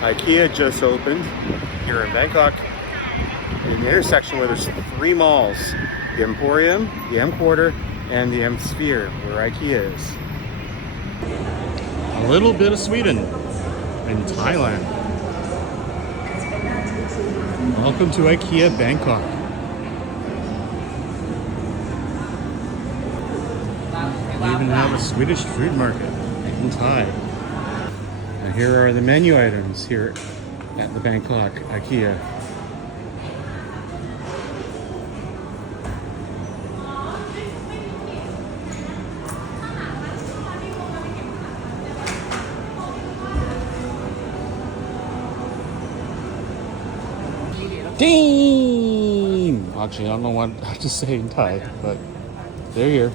IKEA just opened here in Bangkok in the intersection where there's 3 malls. The Emporium, the M Quarter, and the Emsphere, where IKEA is. A little bit of Sweden and Thailand. Welcome to IKEA Bangkok. We even have a Swedish food market in Thai. And here are the menu items here at the Bangkok IKEA. Team! Actually, I don't know what to say in Thai, but they're here.